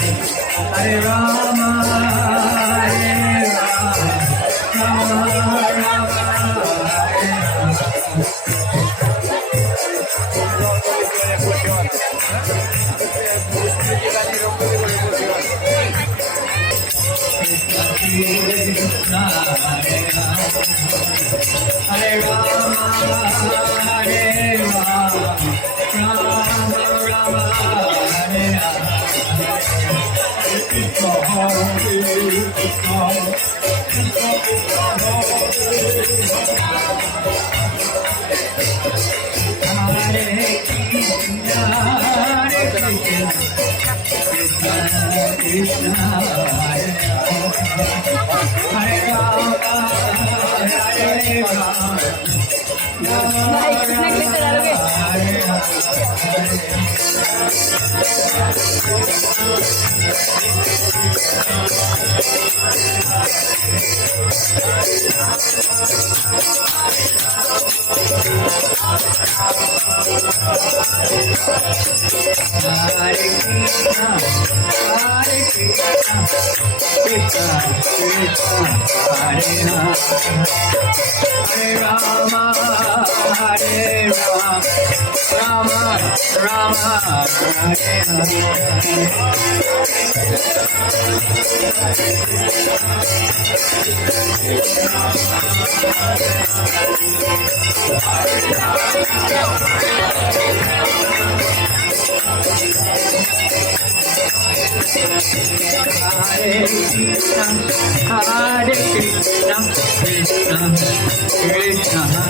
Hare Rama, Hare Rama, Rama Krishna, Hare Rama, Hare Rama, Rama Rama, Hare Hare, Krishna Hare Krishna, Krishna Krishna Hare Krishna, Hare Hare Rama, Hare Rama, Rama Rama, Hare Krishna, Hare Krishna, Krishna Krishna